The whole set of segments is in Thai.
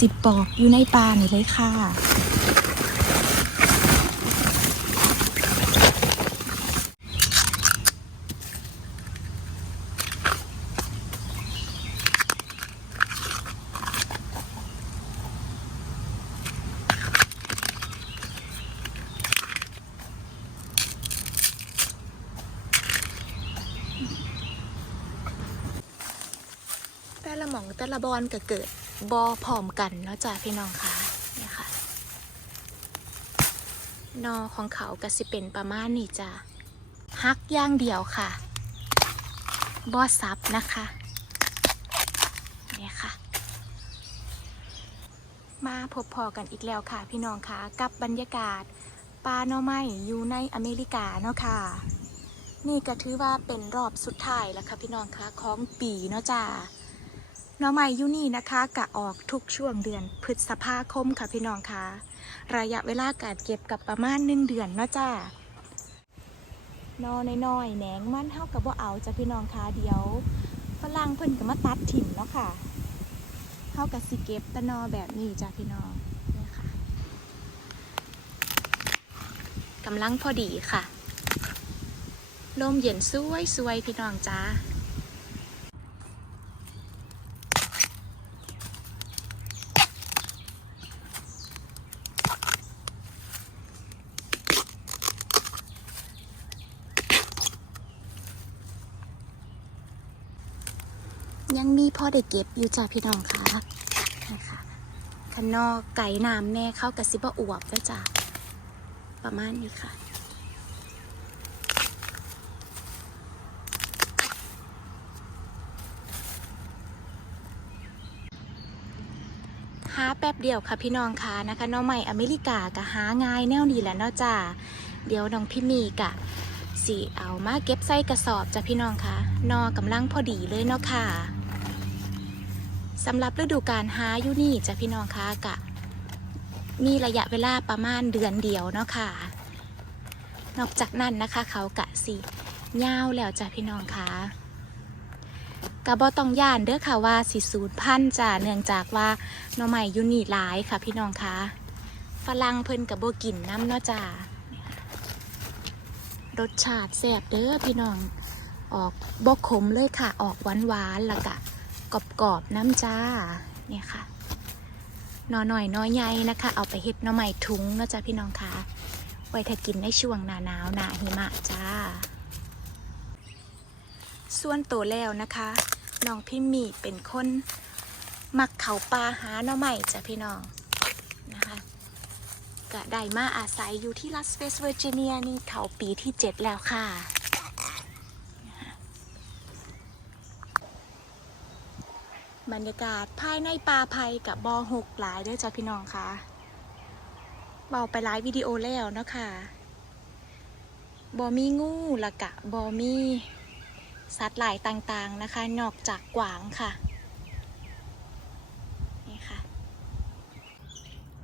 สิบปอกอยู่ในป่านี่เลยค่ะ แต่ละหม่องแต่ละบอนก็เกิด บอพร้อมกันเนาะจ้ะพี่น้องค่ะเนี่ยค่ะนอของเขาก็สิเป็นประมาณนี้จ้ะฮักย่างเดียวค่ะบอซับนะคะเนี่ยค่ะ มาพบพอกันอีกแล้วค่ะ พี่น้องค่ะกับบรรยากาศปลาหน่อไม้อยู่ในอเมริกาเนาะค่ะ นี่ก็ถือว่าเป็นรอบสุดท้ายแล้วค่ะพี่น้องค่ะของปีเนาะจ้า หน่อไม้ยูนี่นะคะกะออกทุกช่วงเดือนพฤษภาคมค่ะพี่น้องคะระยะเวลาการเก็บกับประมาณหนึ่งเดือนเนาะจ้านอน้อยๆแหนงมันเท่ากับว่าเอาจ้ะพี่น้องคะเดี๋ยวฝรั่งเพิ่นก็มาตัดถิ่มเนาะค่ะเท่ากับสิเก็บแตะนอแบบนี้จ้ะพี่น้องเนี่ยค่ะกำลังพอดีค่ะลมเย็นสวยสวยๆพี่น้องจ้า ยังมีพ่อได้เก็บอยู่จ้าพี่น้องค่ะนะคะคันนอกไก่น้ำแน่เข้ากับซิบะอวบแล้วจ้าประมาณนี้ค่ะหาแป๊บเดียวค่ะพี่น้องค่ะนะคะน้องใหม่อเมริกาก็หาง่ายแนวนี้แหละเนาะจ้าเดี๋ยวน้องพี่มีกะสีเอามาเก็บใส่กระสอบจ้ะพี่น้องค่ะนอกำลังพอดีเลยเนาะค่ะ สำหรับฤดูการหาอยู่นี่จ้ะพี่น้องคะกะ มีระยะเวลาประมาณเดือนเดียวเนาะค่ะ นอกจากนั้นนะคะ เขากะสียาวแล้วจ้ะพี่น้องคะกะบอต้องย่านเด้อค่ะว่าสิสูญพันจ้ะเนื่องจากว่าหน่อไม้ยูนี่หลายค่ะ พี่น้องคะฝรั่งเพิ่นกับโบกินน้ำเนาะจ้ารสชาติแซ่บเด้อพี่น้องออกบกขมเลยค่ะ ออกหวานหวานล้วก็ กรอบๆน้ำจ้าเนี่ยค่ะนอหน่อยน้อยใหญ่นะคะ เอาไปเฮ็ดน่อไม้ถุงนาะจ้าพี่น้องคะไว้ถ้ากินในช่วงหนาหนาวหนาหิมะจ้า ส่วนตัวแล้วนะคะน้องพี่มีเป็นคนมักเขาปลาหาหน่อใหม่จ้ะพี่น้องนะคะก็ได้มาอาศัยอยู่ที่ลาสเวสเวอร์จิเนียนี่เขาปีที่ 7 แล้วค่ะ บรรยากาศภายในป่าไผ่กับบอหกหลายเด้วยจ้ะพี่น้องค่ะเบาไปหลายวิดีโอแล้วเนาะค่ะบอมีงูละกะบอมีสัตว์หลายต่างๆนะคะ นอกจากกวางค่ะนี่ค่ะ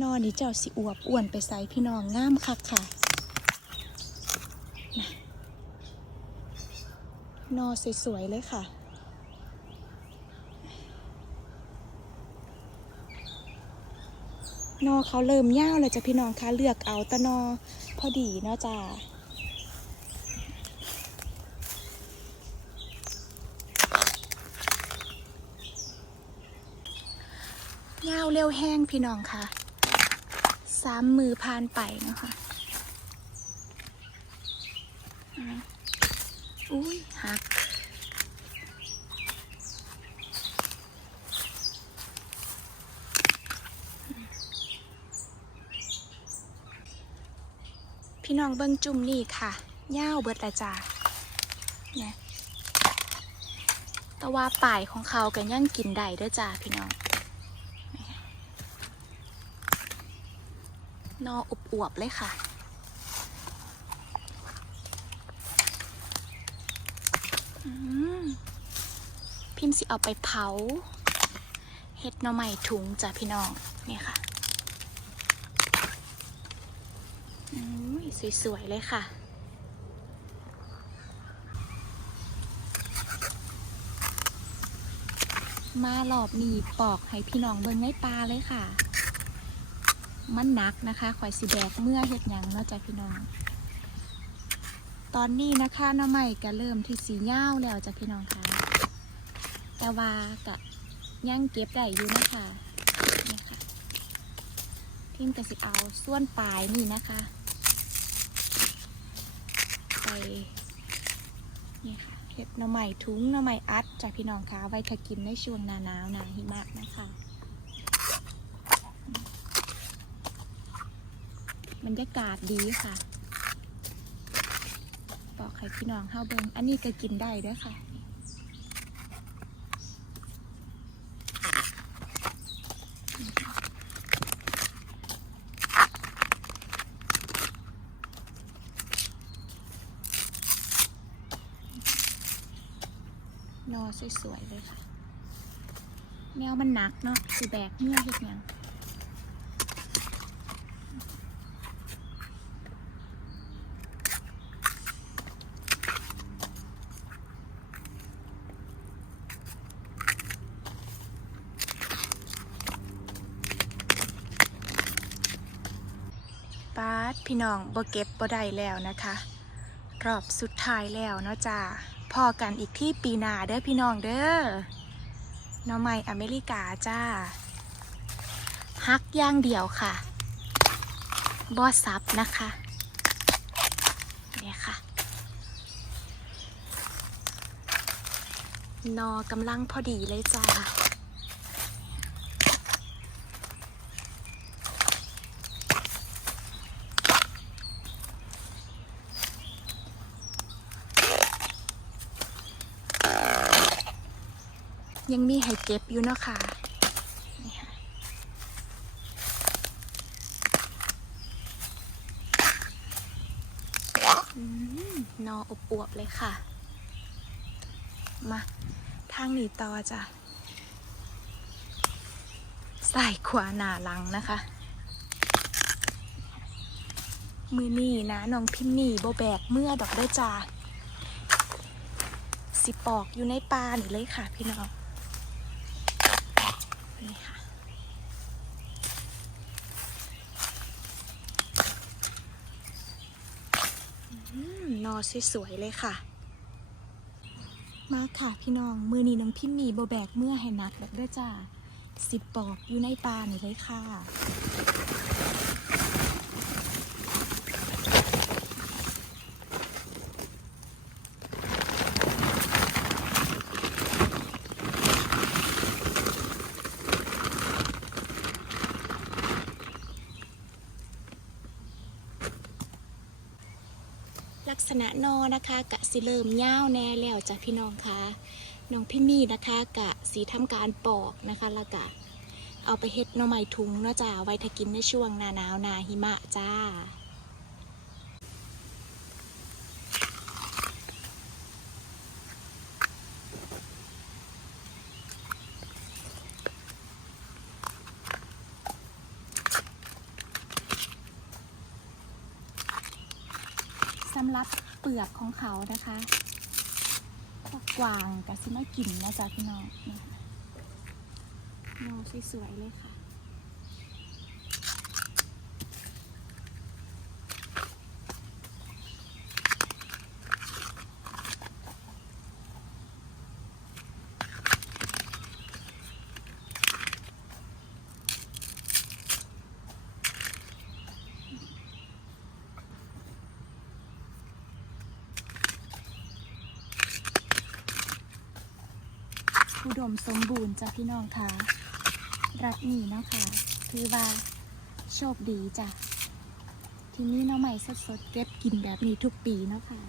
นอนนี่เจ้าสิอวบอ้วนไปใส่พี่น้องงามคักค่ะนอสวยๆเลยค่ะ นอเขาเริ่มย่าวเลยจ้ะพี่น้องคะเลือกเอาตะนอพอดีเนาะจ้ายาวเร็วแห้งพี่น้องค่ะ สามมือผ่านไปนะคะอ่าอุ้ยหัก น้องเบิ้งจุ่มนี่ค่ะยาเบิดละจ้าเนี่ยแต่ว่าป่ายของเขากันยังกินได้เด้วยจ้าพี่น้องนออบอวบๆเลยค่ะ พิมพ์สิเอาไปเผาเฮ็ดหน่อใหม่ถุงจ้ะพี่น้อง นี่ค่ะอืม สวย ๆ เลยค่ะ มารอบหนีปอกให้พี่น้องเบิ่งในปลาเลยค่ะ มันนักนะคะข่อยสิแบกเมื่อเฮ็ดหยังเนาะจ้ะพี่น้อง ตอนนี้นะคะน้ำใหม่ก็เริ่มที่สีเง่าแล้วจ้ะพี่น้องค่ะ แต่ว่าก็ยังเก็บได้อยู่นะคะนี่ค่ะทีมกสิเอาส่วนปลายนี่นะคะ ไปนี่ค่ะ เห็ดหน่อไม้ทุ้งหน่อไม้อัดจากพี่น้องคะไว้ถ้ากินในช่วงหนาหนาวหนาหิมะนะคะ บรรยากาศดีค่ะ บอกให้พี่น้องเข้าเบิงอันนี้ก็กินได้ด้วยค่ะ นอ สวยๆเลยค่ะแนวมันหนักเนาะสิแบกเมื่อเฮ็ดยังปาดพี่น้องบ่เก็บบ่ได้แล้วนะคะ รอบสุดท้ายแล้วเนาะจ้า พอกันอีกที่ปีนาเด้อพี่น้องเด้อน้องใหม่อเมริกาจ้าฮักย่างเดียวค่ะบอซับนะคะเนี่ยค่ะนอกำลังพอดีเลยจ้า ยังมีให้เก็บอยู่เนาะค่ะนออบอวบเลยค่ะ มา ทางนี้ต่อจ้ะใส่ขวาหน้าหลังนะคะ มือนี่นะน้องพิมนี่โบแบกเมื่อดอกเด้อจ้าสิปอกอยู่ในปลานี่เลยค่ะพี่น้อง นี่ค่ะ อืม นอสวยๆเลยค่ะ มาค่ะพี่น้อง มือนี้น้องพิมมีโบแบกเมื่อให้นักแบบด้วยจ้าสิบปอบอยู่ในปลานี่เลยค่ะ ษณะนอนะคะกะสิเริ่มย่าวแน่แล้วจ้ะพี่น้องคะน้องพี่มีนะคะกะสีทำการปอกนะคะแล้วกะเอาไปเฮ็ดหน่อไม้ทุงเนาะจ้าไว้ถ้ากินในช่วงหน้าหนาวหนาหิมะจ้า รับเปลือกของเขานะคะพวกกวางกับซิมากินนะจ๊ะพี่น้องนี่ค่ะสวยๆเลยค่ะ อุดมสมบูรณ์จ้ะพี่น้องค่ะ รัฐนี้เนาะค่ะ ถือว่าโชคดีจ้ะ ทีนี้น้องใหม่สดๆเก็บกินแบบนี้ทุกปีเนาะค่ะ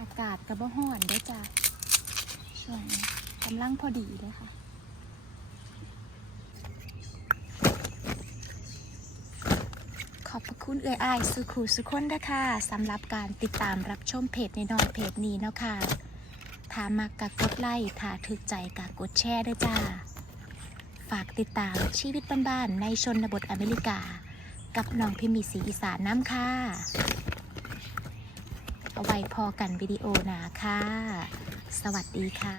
อากาศกระบ่ฮ้อนด้วยจ้ะช่วงกำลังพอดีเลยค่ะ ขอบพระ คุณเอื้ออายสุขูสุคนนะคะสำหรับการติดตามรับชมเพจในนอยเพจนี้เนาะค่ะถ้ามักกะกดไลค์ถ้าถึกใจกะกดแชร์ด้วยจ้า ฝากติดตามชีวิตบ้านๆในชนบทอเมริกา กับน้องพิมีสีอีสานน้ำค่ะ เอาไว้พอกันวิดีโอหนาค่ะ สวัสดีค่ะ